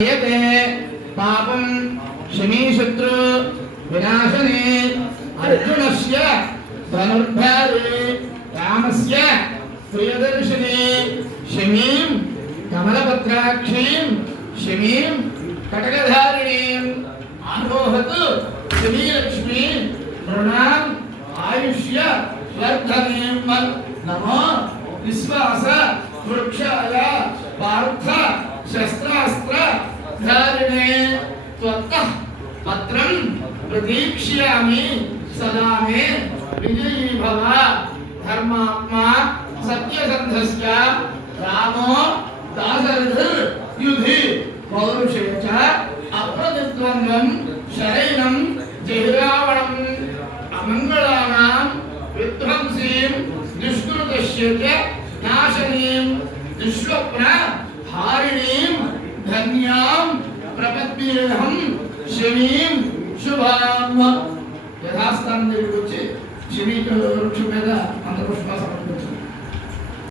पापं शमीशत्रु विनाशने अर्जुनस्य धनुर्धारे रामस्य प्रियदर्शने शमीं कमलपत्राक्षीं शमीं कटकधारिणीं आरोहतु शमीलक्ष्मी नृणाम् आयुष्य वर्धनीं नमो विश्वास वृक्षाय पार्थ शस्त्रास्त्र धारिणे त्वत्तः पत्रं प्रतीक्ष्यामि सदा मे विजयी भव धर्मात्मा सत्यसन्धस्य रामो दाशरथिर् युधि पौरुषे च अप्रतिद्वन्द्वं शरैनं जहिरावणम् अमङ्गलानां विध्वंसीं दुष्कृतस्य च नाशनीं दुष्स्वप्न हारिणीं धन्यां प्रपद्येऽहं शमीं शुभां यथास्थानं वृक्ष మీద అందరూ పుష్పాలు సమర్పించారు।